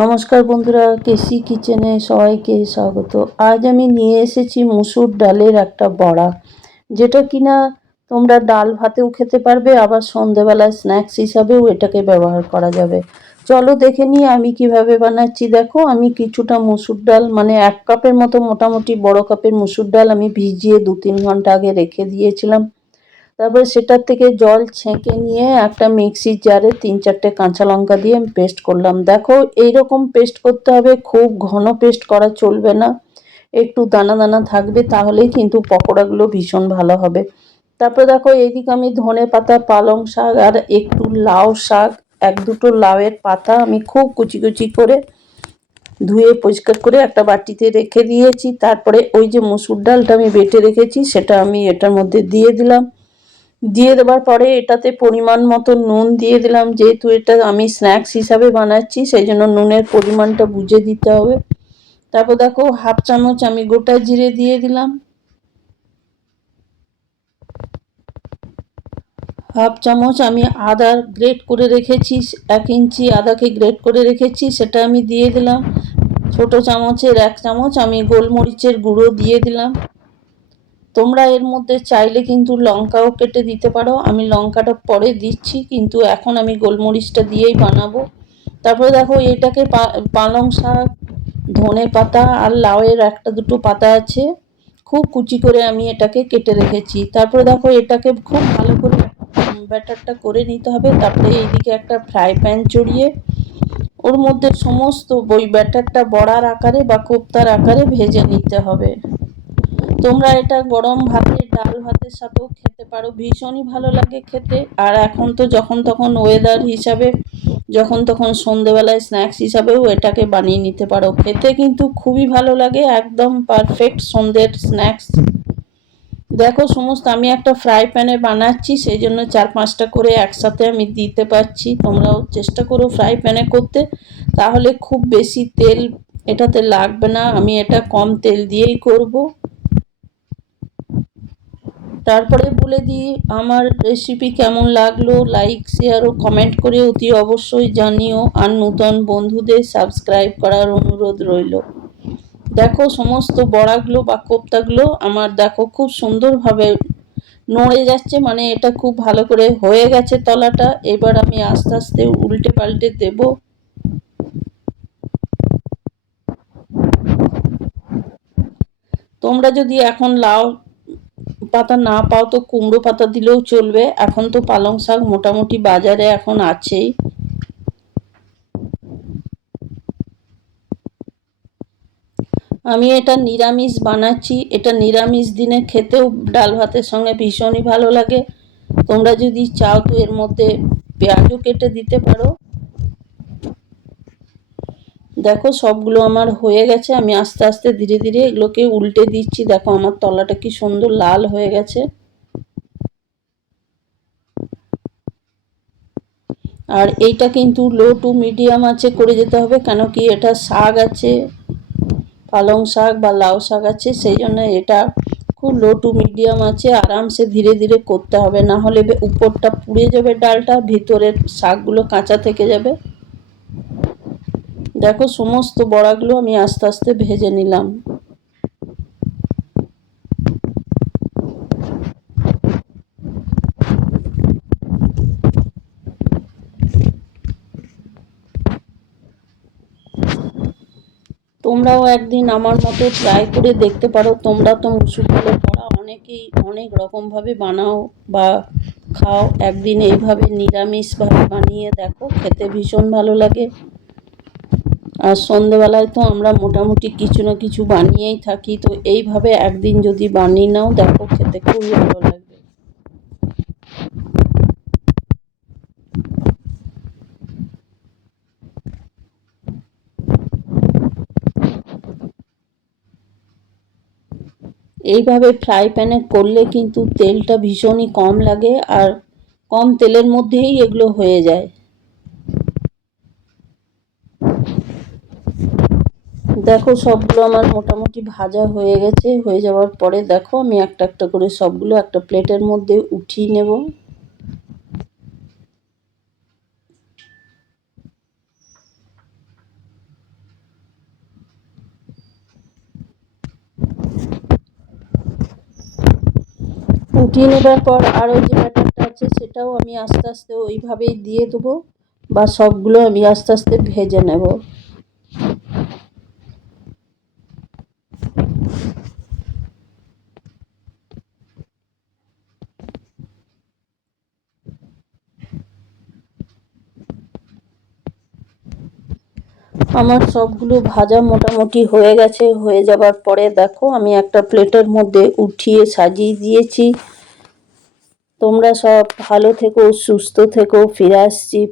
নমস্কার বন্ধুরা, কেসি কিচেনে সবাইকে স্বাগত। আজ আমি নিয়ে এসেছি মুসুর ডালের একটা বড়া, যেটা কিনা তোমরা ডাল ভাতেও খেতে পারবে, আবার সন্ধেবেলায় স্ন্যাক্স হিসাবেও এটাকে ব্যবহার করা যাবে। চলো দেখে নিই আমি কিভাবে বানাচ্ছি। দেখো, আমি কিছুটা মুসুর ডাল, মানে 1 কাপের মতো, মোটামুটি বড় কাপের মুসুর ডাল আমি ভিজিয়ে 2-3 ঘন্টা আগে রেখে দিয়েছিলাম। তারপরে সেটার থেকে জল ছেঁকে নিয়ে একটা মিক্সির জারে 3-4টে কাঁচা লঙ্কা দিয়ে আমি পেস্ট করলাম। দেখো, এইরকম পেস্ট করতে হবে, খুব ঘন পেস্ট করা চলবে না, একটু দানা দানা থাকবে, তাহলেই কিন্তু পকোড়াগুলো ভীষণ ভালো হবে। তারপরে দেখো, এইদিকে আমি ধনে পাতা, পালং শাক আর একটু লাউ শাক, 1-2টো লাউয়ের পাতা আমি খুব কুচি কুচি করে ধুয়ে পরিষ্কার করে একটা বাটিতে রেখে দিয়েছি। তারপরে ওই যে মুসুর ডালটা আমি বেটে রেখেছি সেটা আমি এটার মধ্যে দিয়ে দিলাম। দিয়ে দেওয়ার পরে এটাতে পরিমাণ মতো নুন দিয়ে দিলাম, যেহেতু এটা আমি স্ন্যাক্স হিসাবে বানাচ্ছি সেই জন্য নুনের পরিমাণটা বুঝে দিতে হবে। তারপর দেখো, 1/2 চামচ আমি গোটা জিরে দিয়ে দিলাম, 1/2 চামচ আমি আদা গ্রেট করে রেখেছি, 1 ইঞ্চি আদাকে গ্রেট করে রেখেছি সেটা আমি দিয়ে দিলাম। ছোট চামচের 1 চামচ আমি গোলমরিচের গুঁড়ো দিয়ে দিলাম। তোমরা এর মধ্যে চাইলে কিন্তু লঙ্কাও কেটে দিতে পারো, আমি লঙ্কাটা পরে দিচ্ছি, কিন্তু এখন আমি গোলমরিচটা দিয়েই বানাবো। তারপরে দেখো, এটাকে পালং শাক, ধনে পাতা আর লাউয়ের 1-2টো পাতা আছে, খুব কুচি করে আমি এটাকে কেটে রেখেছি। তারপরে দেখো, এটাকে খুব ভালো করে ব্যাটারটা করে নিতে হবে। তারপরে এইদিকে একটা ফ্রাই প্যান চড়িয়ে ওর মধ্যে সমস্ত ওই ব্যাটারটা বড়ার আকারে বা কোপ্তার আকারে ভেজে নিতে হবে। তোমরা এটা গরম ভাতে, ডাল ভাতের সাথেও খেতে পারো, ভীষণই ভালো লাগে খেতে। আর এখন তো যখন তখন ওয়েদার হিসাবে, যখন তখন সন্ধেবেলায় স্ন্যাক্স হিসাবেও এটাকে বানিয়ে নিতে পারো, খেতে কিন্তু খুবই ভালো লাগে, একদম পারফেক্ট সন্ধ্যের স্ন্যাক্স। দেখো, সমস্ত আমি একটা ফ্রাই প্যানে বানাচ্ছি, সেই জন্য 4-5টা করে একসাথে আমি দিতে পারছি। তোমরাও চেষ্টা করো ফ্রাই প্যানে করতে, তাহলে খুব বেশি তেল এটাতে লাগবে না, আমি এটা কম তেল দিয়েই করব। তারপরে বলে দিই, আমার রেসিপি কেমন লাগলো লাইক, শেয়ার ও কমেন্ট করে অতি অবশ্যই জানিও, আর নতুন বন্ধুদের সাবস্ক্রাইব করার অনুরোধ রইল। দেখো, সমস্ত বড়াগুলো বা কোপ্তাগুলো আমার দেখো খুব সুন্দরভাবে নড়ে যাচ্ছে, মানে এটা খুব ভালো করে হয়ে গেছে তলাটা। এবার আমি আস্তে আস্তে উল্টে পাল্টে দেব। তোমরা যদি এখন লাউ পাতা না পাও তো কুমড়ো পাতা দিলেও চলবে, এখন তো পালং শাক মোটামুটি বাজারে এখন আছেই। আমি এটা নিরামিষ বানাচ্ছি, এটা নিরামিষ দিনে খেতেও ডাল ভাতের সঙ্গে ভীষণই ভালো লাগে। তোমরা যদি চাও তো এর মধ্যে পেঁয়াজও কেটে দিতে পারো। দেখো, সবগুলো আমার হয়ে গেছে, আমি আস্তে আস্তে ধীরে ধীরে এগুলোকে উল্টে দিচ্ছি। দেখো, আমার তলাটা কি সুন্দর লাল হয়ে গেছে। আর এইটা কিন্তু লো টু মিডিয়াম আছে করে যেতে হবে, কেন কি এটা শাক আছে, পালং শাক বা লাউ শাক আছে, সেই জন্য এটা খুব লো টু মিডিয়াম আছে, আরামসে ধীরে ধীরে করতে হবে, না হলে উপরটা পুড়ে যাবে ডালটা, ভিতরের শাকগুলো কাঁচা থেকে যাবে। দেখো, সমস্ত বড়াগুলো আমি আস্তে আস্তে ভেজে নিলাম। তোমরাও একদিন আমার মতো ট্রাই করে দেখতে পারো। তোমরা তো মুসুর ডালের বড়া অনেকেই অনেক রকমভাবে বানাও বা খাও, একদিন এইভাবে নিরামিষভাবে বানিয়ে দেখো, খেতে ভীষণ ভালো লাগে। আর সন্ধেবেলায় তো আমরা মোটামুটি কিছু না কিছু বানিয়েই থাকি, তো এইভাবে একদিন যদি বানিয়ে নাও, দেখো খেতে খুবই ভালো লাগবে। এইভাবে ফ্রাই প্যানে করলে কিন্তু তেলটা ভীষণই কম লাগে, আর কম তেলের মধ্যেই এগুলো হয়ে যায়। দেখো, সবগুলো আমার মোটামুটি ভাজা হয়ে গেছে, হয়ে যাওয়ার পরে দেখো আমি একটা একটা করে সবগুলো একটা প্লেটের মধ্যে উঠিয়ে নেব। ফুটিয়ে নেবার পর আরও যে ব্যাটারটা আছে সেটাও আমি আস্তে আস্তে ওইভাবেই দিয়ে দেবো, বা সবগুলো আমি আস্তে আস্তে ভেজে নেব। আমার সবগুলো ভাজা মোটামুটি হয়ে গেছে। হয়ে যাবার পরে দেখো আমি একটা প্লেটের মধ্যে উঠিয়ে সাজিয়ে দিয়েছি। তোমরা সব ভালো থেকো, সুস্থ থেকো। ফিরে আসছি